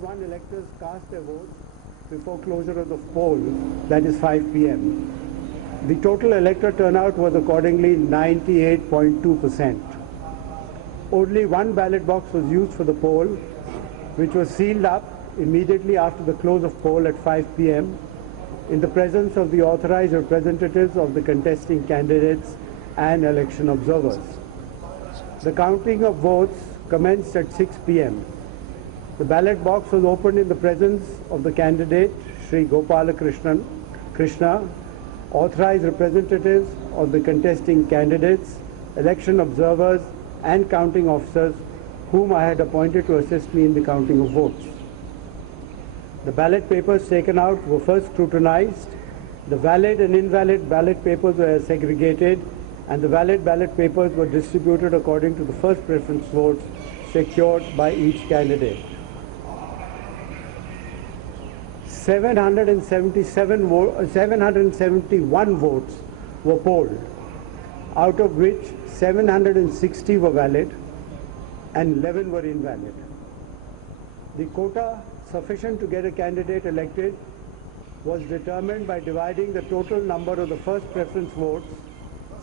41 electors cast their votes before closure of the poll, that is 5 p.m. The total elector turnout was accordingly 98.2%. Only one ballot box was used for the poll, which was sealed up immediately after the close of poll at 5 p.m. in the presence of the authorized representatives of the contesting candidates and election observers. The counting of votes commenced at 6 p.m. The ballot box was opened in the presence of the candidate, Sri Gopala Krishna, authorized representatives of the contesting candidates, election observers, and counting officers whom I had appointed to assist me in the counting of votes. The ballot papers taken out were first scrutinized. The valid and invalid ballot papers were segregated, and the valid ballot papers were distributed according to the first preference votes secured by each candidate. 771 votes were polled, out of which 760 were valid and 11 were invalid. The quota sufficient to get a candidate elected was determined by dividing the total number of the first preference votes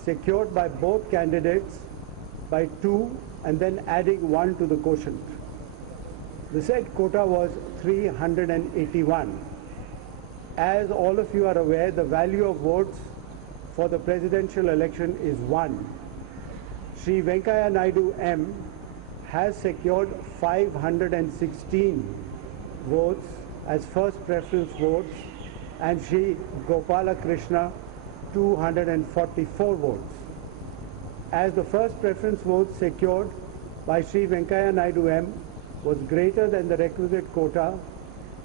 secured by both candidates by 2 and then adding 1 to the quotient. The said quota was 381. As all of you are aware, the value of votes for the presidential election is 1. Sri Venkaiah Naidu M has secured 516 votes as first preference votes, and Sri Gopala Krishna 244 votes. As the first preference vote secured by Sri Venkaiah Naidu M was greater than the requisite quota,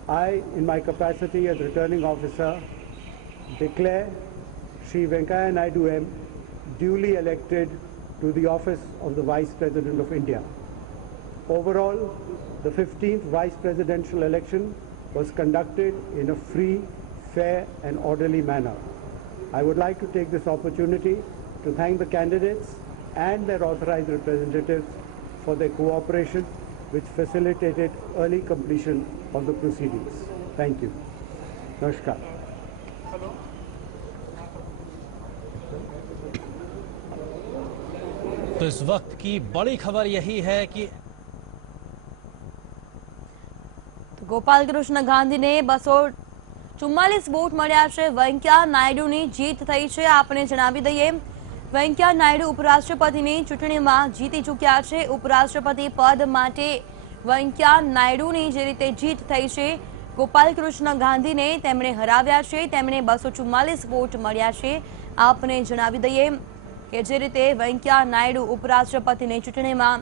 I, in my capacity as returning officer, declare Sri Venkaiah Naidu M duly elected to the office of the Vice President of India. Overall, the 15th Vice Presidential election was conducted in a free, fair and orderly manner. I would like to take this opportunity to thank the candidates and their authorized representatives for their cooperation, which facilitated early completion of the proceedings. Thank you. Namaskar. तो इस वक्त की बड़ी खबर यही है कि ગોપાલ કૃષ્ણ ગાંધીને 244 વોટ મળ્યા છે. વેંકૈયા નાયડુની જીત થઈ છે. આપણે જણાવી દઈએ, વેંકૈયા નાયડુ ઉપરાષ્ટ્રપતિની ચૂંટણીમાં જીતી ચૂક્યા છે. ઉપરાષ્ટ્રપતિ પદ માટે વેંકૈયા નાયડુની જે રીતે જીત થઈ છે, ગોપાલ કૃષ્ણ ગાંધીને તેમણે હરાવ્યા છે. તેમણે 244 વોટ મળ્યા છે. આપને જણાવી દઈએ કે જે રીતે વેંકૈયા નાયડુ ઉપરાષ્ટ્રપતિની ચૂંટણીમાં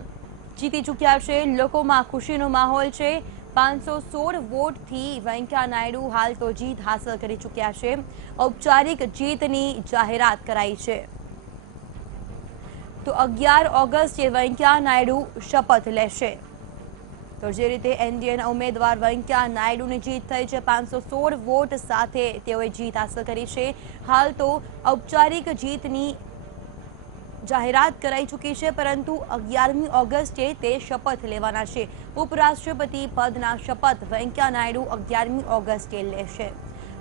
જીતી ચૂક્યા છે, લોકોમાં ખુશીનો માહોલ છે. 516 વોટથી વેંકૈયા નાયડુ હાલ તો જીત હાંસલ કરી ચૂક્યા છે. ઔપચારિક જીતની જાહેરાત કરાઈ છે. તો 11 ઓગસ્ટે વેંકૈયા નાયડુ શપથ લેશે. તો જે રીતે એનડીએના ઉમેદવાર વેંકૈયા નાયડુની જીત થઈ છે, 516 વોટ સાથે તેઓએ જીત હાંસલ કરી છે. હાલ તો ઔપચારિક જીતની જાહેરાત કરાઈ ચૂકી છે, પરંતુ 11મી ઓગસ્ટે તે શપથ લેવાના છે. ઉપરાષ્ટ્રપતિ પદના શપથ વેંકૈયા નાયડુ 11મી ઓગસ્ટે લેશે.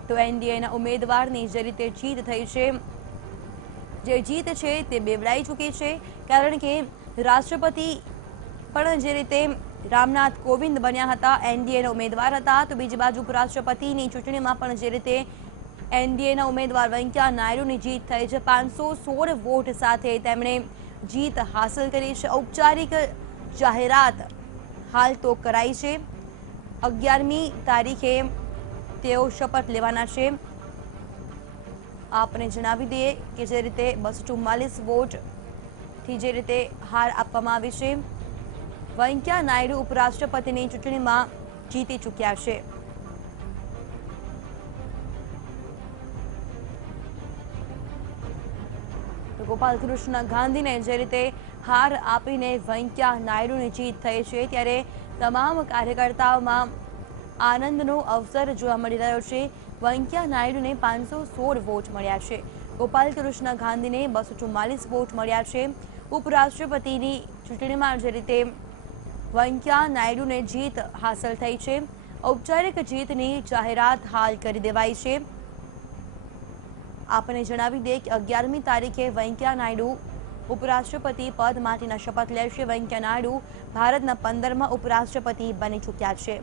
તો એનડીએના ઉમેદવારની જે રીતે જીત થઈ છે, જે જીત છે તે બેવડાઈ ચૂકી છે, કારણ કે રાષ્ટ્રપતિ પણ જે રીતે રામનાથ કોવિંદ બન્યા હતા, એનડીએના ઉમેદવાર હતા, તો બીજી બાજુ ઉપરાષ્ટ્રપતિની ચૂંટણીમાં પણ જે રીતે એનડીએના ઉમેદવાર વેંકૈયા નાયડુની જીત થઈ છે, 516 વોટ સાથે તેમણે જીત હાંસલ કરી છે. ઔપચારિક જાહેરાત હાલ તો કરાઈ છે. 11મી તારીખે તેઓ શપથ લેવાના છે. આપને જણાવી દઈએ કે જે રીતે 244 વોટથી જે રીતે હાર આપવામાં આવી છે, વેંકૈયા નાયડુ ઉપરાષ્ટ્રપતિની ચૂંટણીમાં જીતી ચૂક્યા છે. ગોપાલ કૃષ્ણ ગાંધીને જે રીતે હાર આપીને વેંકૈયા નાયડુની જીત થઈ છે, ત્યારે તમામ કાર્યકર્તાઓમાં આનંદનો અવસર જોવા મળી રહ્યો છે. વેંકૈયા નાયડુને 516 વોટ મળ્યા છે. ગોપાલ કૃષ્ણ ગાંધીને 244 વોટ મળ્યા છે. ઉપરાષ્ટ્રપતિની ચૂંટણીમાં જે રીતે વેંકૈયા નાયડુને જીત હાંસલ થઈ છે। ઔપચારિક જીતની જાહેરાત હાલ કરી દેવાઈ છે। આપને જણાવી દે કે 11મી તારીખે વેંકૈયા નાયડુ ઉપરાષ્ટ્રપતિ પદ માટેના શપથ લેશે। વેંકૈયા નાયડુ ભારતના 15મા ઉપરાષ્ટ્રપતિ બની ચૂક્યા છે।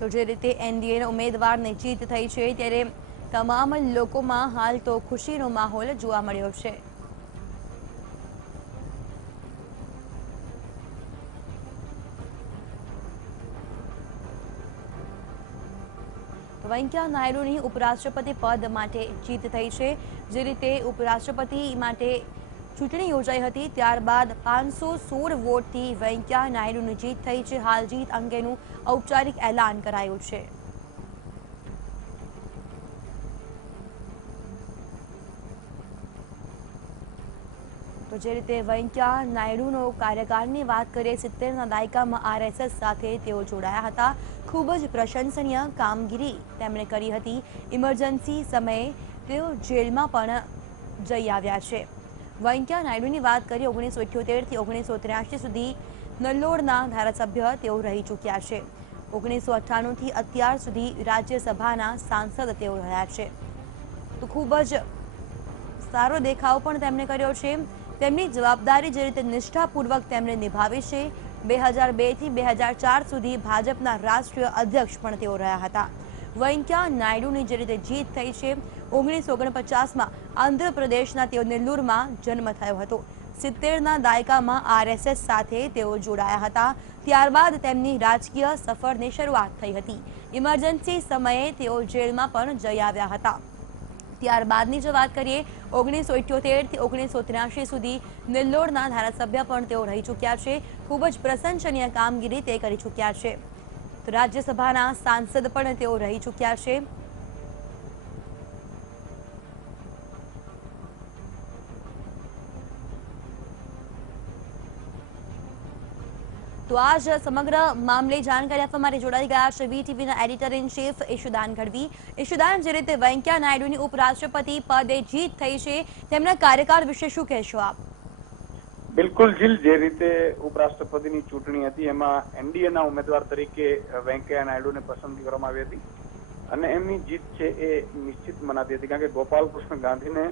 તો જે રીતે એનડીએના ઉમેદવારને જીત થઈ છે ત્યારે તમામ લોકોમાં હાલ તો ખુશીનો માહોલ જોવા મળ્યો છે। વેંકૈયા નાયડુની ઉપરાષ્ટ્રપતિ પદ માટે જીત થઈ છે। જે રીતે ઉપરાષ્ટ્રપતિ માટે ચૂંટણી યોજાઈ હતી ત્યારબાદ 516 વોટથી વેંકૈયા નાયડુની જીત થઈ છે। હાલ જીત અંગેનું ઔપચારિક એલાન કરાયું છે। તો જે રીતે વેંકૈયા નાયડુનો કાર્યકાળની વાત કરીએ 70ના દાયકામાં આરએસએસ સાથે તેઓ જોડાયા હતા। ખૂબ જ પ્રશંસનીય કામગીરી તેમણે કરી હતી। ઇમરજન્સી સમયે તેઓ જેલમાં પણ જઈ આવ્યા છે। વેંકૈયા નાયડુની વાત કરીએ 1978થી 1983 સુધી નલ્લોરના ધારાસભ્ય તેઓ રહી ચૂક્યા છે। 1998થી અત્યાર સુધી રાજ્યસભાના સાંસદ તેઓ રહ્યા છે। તો ખૂબ જ સારો દેખાવ પણ તેમણે કર્યો છે। તેમની જવાબદારી જે રીતે નિષ્ઠાપૂર્વક તેમણે નિભાવી છે। 2002થી 2004 સુધી ભાજપના રાષ્ટ્રીય અધ્યક્ષ પણ તેઓ રહ્યા હતા। વેંકૈયા નાયડુની જે રીતે જીત થઈ છે 1949માં આંધ્રપ્રદેશના તેઓ નેલ્લુરમાં જન્મ થયો હતો। 70ના દાયકામાં આરએસએસ સાથે તેઓ જોડાયા હતા। ત્યારબાદ તેમની રાજકીય સફરની શરૂઆત થઈ હતી। ઇમરજન્સી સમયે તેઓ જેલમાં પણ જઈ આવ્યા હતા। ત્યારબાદની જો વાત કરીએ 1978થી 1983 સુધી નેલ્લોરના ધારાસભ્ય પણ તેઓ રહી ચૂક્યા છે। ખૂબ જ પ્રશંસનીય કામગીરી તે કરી ચૂક્યા છે। તો રાજ્યસભાના સાંસદ પણ તેઓ રહી ચૂક્યા છે। તો આજ સમગ્ર મામલે જાણકારી આપવા માટે જોડાઈ ગયા છે વીટીવીના editor in chief Isudan Gadhvi. Isudan, જે રીતે વેંકૈયા નાયડુની ઉપરાષ્ટ્રપતિ પદે જીત થઈ છે તેમના કાર્યકાળ વિશે શું કહેશો આપ? બિલકુલ જીલ, જે રીતે ઉપરાષ્ટ્રપતિની ચૂંટણી હતી એમાં એનડીએના ઉમેદવાર તરીકે વેંકૈયા નાયડુને પસંદગી કરવામાં આવી હતી અને એમની જીત છે એ નિશ્ચિત મનાતી હતી, કારણ કે ગોપાલ કૃષ્ણ ગાંધીને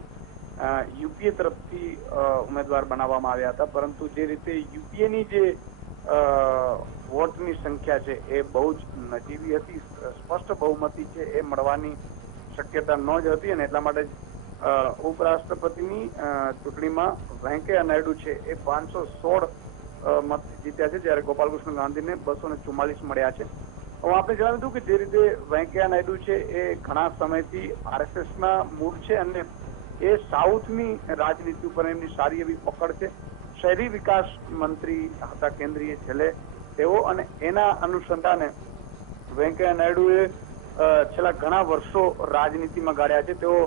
યુપીએ તરફથી ઉમેદવાર બનાવવામાં આવ્યા હતા। પરંતુ જે રીતે યુપીએની જે વોટની સંખ્યા છે એ બહુ જ નજીવી હતી, સ્પષ્ટ બહુમતી છે એ મળવાની શક્યતા ન જ હતી અને એટલા માટે ઉપરાષ્ટ્રપતિની ચૂંટણીમાં વેંકૈયા નાયડુ છે એ 516 મત જીત્યા છે, જ્યારે ગોપાલકૃષ્ણ ગાંધીને 244 મળ્યા છે। હું આપણે જણાવી દઉં કે જે રીતે વેંકૈયા નાયડુ છે એ ઘણા સમયથી આરએસએસના મૂળ છે અને એ સાઉથની રાજનીતિ ઉપર એમની સારી એવી પકડ છે। શહેરી વિકાસ મંત્રી હતા કેન્દ્રીય છેલ્લે તેઓ, અને એના અનુસંધાને વેંકૈયા નાયડુએ છેલ્લા ઘણા વર્ષો રાજનીતિમાં ગાળ્યા છે। તેઓ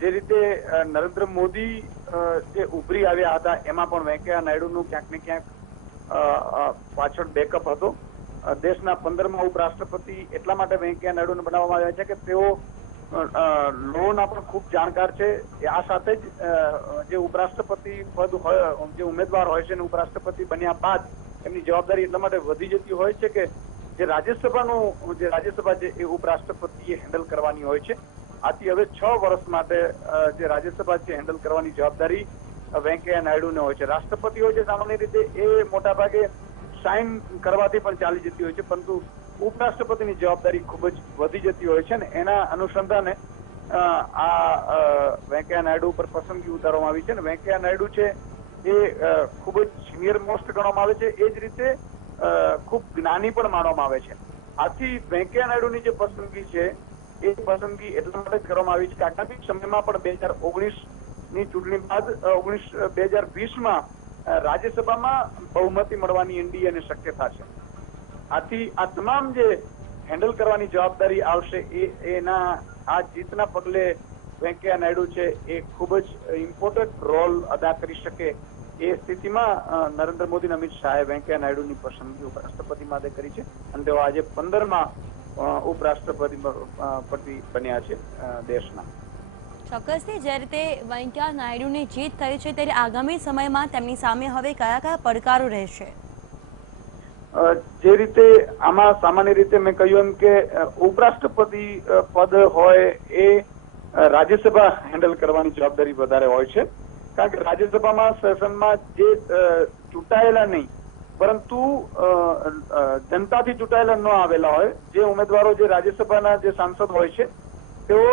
જે રીતે નરેન્દ્ર મોદી જે ઉભરી આવ્યા હતા એમાં પણ વેંકૈયા નાયડુનું ક્યાંક ને ક્યાંક પાછળ બેકઅપ હતો। દેશના 15મા ઉપરાષ્ટ્રપતિ એટલા માટે વેંકૈયા નાયડુને બનાવવામાં આવ્યા છે કે તેઓ લોના પણ ખૂબ જાણકાર છે। આ સાથે જ જે ઉપરાષ્ટ્રપતિ પદ હોય, જે ઉમેદવાર હોય છે અને ઉપરાષ્ટ્રપતિ બન્યા બાદ એમની જવાબદારી એટલા માટે વધી જતી હોય છે કે જે રાજ્યસભા છે એ ઉપરાષ્ટ્રપતિએ હેન્ડલ કરવાની હોય છે। આથી હવે 6 વર્ષ માટે જે રાજ્યસભા છે હેન્ડલ કરવાની જવાબદારી વેંકૈયા નાયડુને હોય છે। રાષ્ટ્રપતિ હોય છે સામાન્ય રીતે એ મોટા ભાગે સાઇન કરવાથી પણ ચાલી જતી હોય છે, પરંતુ ઉપરાષ્ટ્રપતિની જવાબદારી ખૂબ જ વધી જતી હોય છે ને એના અનુસંધાને આ વેંકૈયા નાયડુ ઉપર પસંદગી ઉતારવામાં આવી છે। અને વેંકૈયા નાયડુ છે એ ખૂબ જ સિનિયર મોસ્ટ ગણવામાં આવે છે, એ જ રીતે ખૂબ જ્ઞાની પણ માનવામાં આવે છે। આથી વેંકૈયા નાયડુની જે પસંદગી છે એ પસંદગી એટલા માટે કરવામાં આવી છે કે આગામી સમયમાં પણ 2019ની ચૂંટણી બાદ 2020માં રાજ્યસભામાં બહુમતી મળવાની એનડીએને શક્યતા છે। આથી આ તમામ જે હેન્ડલ કરવાની જવાબદારી આવશે એના આ જીતના પગલે વેંકૈયા નાયડુ છે એ ખૂબ જ ઇમ્પોર્ટન્ટ રોલ અદા કરી શકે એ સ્થિતિમાં નરેન્દ્ર મોદી અને અમિત શાહે વેંકૈયા નાયડુની પસંદગી ઉપરાષ્ટ્રપતિ માટે કરી છે અને તેઓ આજે 15મા ઉપરાષ્ટ્રપતિ બન્યા છે દેશના। ચોક્કસથી જે રીતે વેંકૈયા નાયડુની જીત થઈ છે ત્યારે આગામી સમયમાં તેમની સામે હવે કયા કયા પડકારો રહેશે? જે રીતે આમાં સામાન્ય રીતે મેં કહ્યું એમ કે ઉપરાષ્ટ્રપતિ પદ હોય એ રાજ્યસભા હેન્ડલ કરવાની જવાબદારી વધારે હોય છે, કારણ કે રાજ્યસભામાં સેશનમાં જે ચૂંટાયેલા નહીં પરંતુ જનતાથી ચૂંટાયેલા ન આવેલા હોય, જે ઉમેદવારો જે રાજ્યસભાના જે સાંસદ હોય છે તેઓ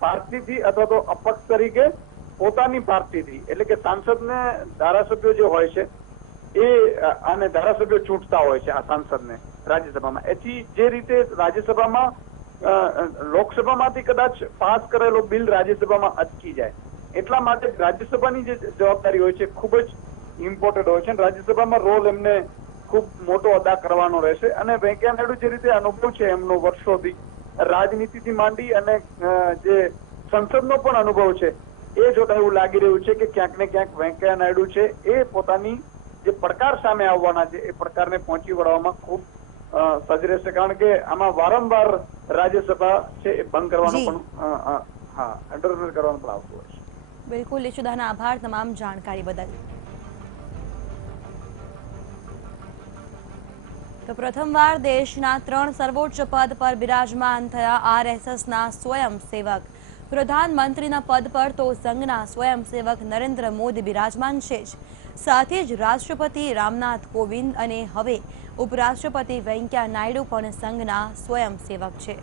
પાર્ટીથી અથવા તો અપક્ષ તરીકે પોતાની પાર્ટીથી, એટલે કે સાંસદને ધારાસભ્યો જે હોય છે એ અને ધારાસભ્યો ચૂંટતા હોય છે આ સાંસદને રાજ્યસભામાં. એથી જે રીતે રાજ્યસભામાં લોકસભામાંથી કદાચ પાસ કરેલો બિલ રાજ્યસભામાં અટકી જાય, એટલા માટે રાજ્યસભાની જે જવાબદારી હોય છે ખૂબ જ ઇમ્પોર્ટન્ટ હોય છે. રાજ્યસભામાં રોલ એમને ખૂબ મોટો અદા કરવાનો રહેશે. અને વેંકૈયા નાયડુ જે રીતે અનુભવ છે એમનો વર્ષોથી રાજનીતિથી માંડી અને જે સંસદનો પણ અનુભવ છે એ જોતા એવું લાગી રહ્યું છે કે ક્યાંક ને ક્યાંક વેંકૈયા નાયડુ છે એ પોતાની જે પડકાર સામે આવવાના છે એ પડકારને પહોંચી વળવામાં ખૂબ સજ્જ રહેશે, કારણ કે આમાં વારંવાર રાજ્યસભા છે એ ભંગ કરવાનું પણ એન્ટરટેન કરવાનું પણ આવતું હોય છે. બિલકુલ યશોદાના આભાર તમામ જાણકારી બદલ. તો પ્રથમવાર દેશના 3 સર્વોચ્ચ પદ પર બિરાજમાન થયા RSSના સ્વયંસેવક. પ્રધાનમંત્રીના પદ પર તો સંઘના સ્વયંસેવક નરેન્દ્ર મોદી બિરાજમાન છે જ, સાથે જ રાષ્ટ્રપતિ રામનાથ કોવિંદ અને હવે ઉપરાષ્ટ્રપતિ વેંકૈયા નાયડુ પણ સંઘના સ્વયંસેવક છે.